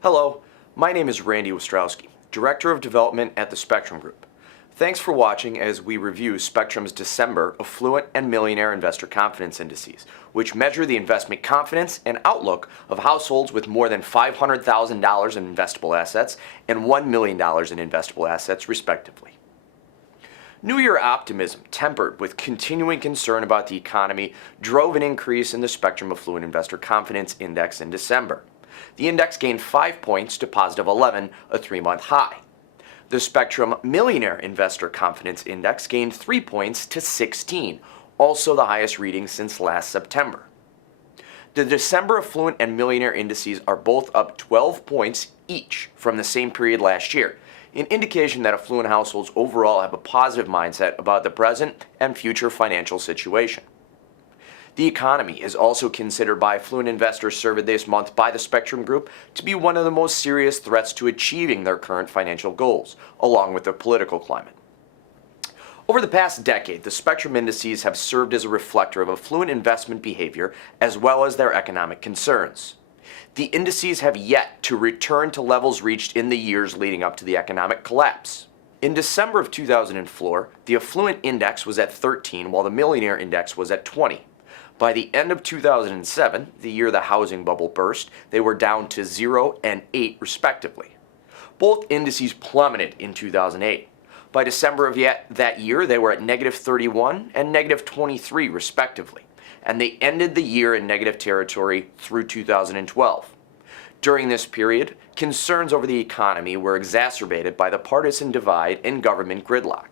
Hello, my name is Randy Wostratzky, Director of Development at the Spectrem Group. Thanks for watching as we review Spectrem's December Affluent and Millionaire Investor Confidence Indices, which measure the investment confidence and outlook of households with more than $500,000 in investable assets and $1 million in investable assets, respectively. New Year optimism, tempered with continuing concern about the economy, drove an increase in the Spectrem Affluent Investor Confidence Index in December. The index gained 5 points to positive 11, a 3-month high. The Spectrem Millionaire Investor Confidence Index gained 3 points to 16, also the highest reading since last September. The December Affluent and Millionaire indices are both up 12 points each from the same period last year, an indication that affluent households overall have a positive mindset about the present and future financial situation. The economy is also considered by affluent investors surveyed this month by the Spectrem Group to be one of the most serious threats to achieving their current financial goals, along with the political climate. Over the past decade, the Spectrem indices have served as a reflector of affluent investment behavior as well as their economic concerns. The indices have yet to return to levels reached in the years leading up to the economic collapse. In December of 2004, the Affluent Index was at 13 while the Millionaire Index was at 20. By the end of 2007, the year the housing bubble burst, they were down to 0 and 8 respectively. Both indices plummeted in 2008. By December of that year, they were at negative 31 and negative 23 respectively, and they ended the year in negative territory through 2012. During this period, concerns over the economy were exacerbated by the partisan divide and government gridlock.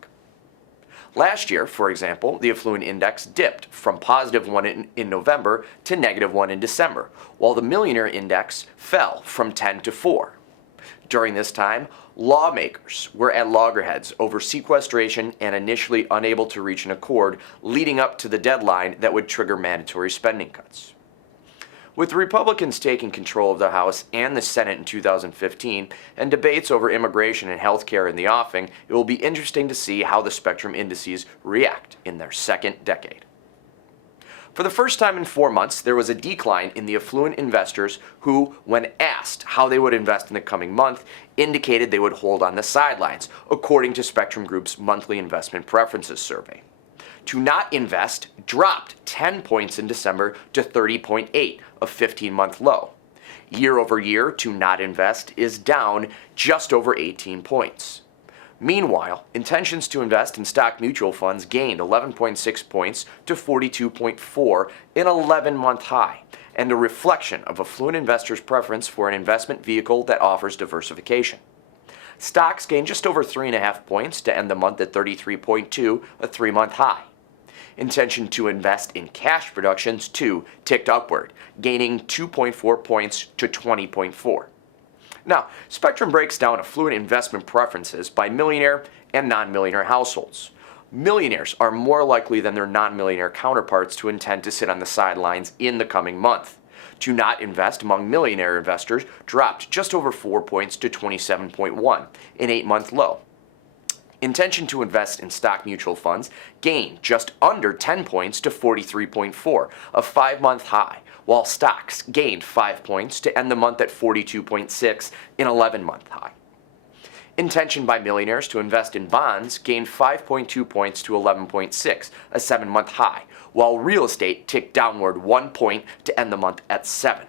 Last year, for example, the Affluent Index dipped from positive 1 in November to negative 1 in December, while the Millionaire Index fell from 10 to 4. During this time, lawmakers were at loggerheads over sequestration and initially unable to reach an accord leading up to the deadline that would trigger mandatory spending cuts. With the Republicans taking control of the House and the Senate in 2015 and debates over immigration and health care in the offing, it will be interesting to see how the Spectrem indices react in their second decade. For the first time in 4 months, there was a decline in the affluent investors who, when asked how they would invest in the coming month, indicated they would hold on the sidelines, according to Spectrem Group's monthly investment preferences survey. To not invest dropped 10 points in December to 30.8, a 15-month low. Year over year, to not invest is down just over 18 points. Meanwhile, intentions to invest in stock mutual funds gained 11.6 points to 42.4, an 11-month high, and a reflection of affluent investors' preference for an investment vehicle that offers diversification. Stocks gained just over 3.5 points to end the month at 33.2, a 3-month high. Intention to invest in cash productions, too, ticked upward, gaining 2.4 points to 20.4. Now, Spectrem breaks down affluent investment preferences by millionaire and non-millionaire households. Millionaires are more likely than their non-millionaire counterparts to intend to sit on the sidelines in the coming month. To not invest among millionaire investors dropped just over 4 points to 27.1, an 8-month low. Intention to invest in stock mutual funds gained just under 10 points to 43.4, a 5-month high, while stocks gained 5 points to end the month at 42.6, an 11-month high. Intention by millionaires to invest in bonds gained 5.2 points to 11.6, a 7-month high, while real estate ticked downward 1 point to end the month at 7.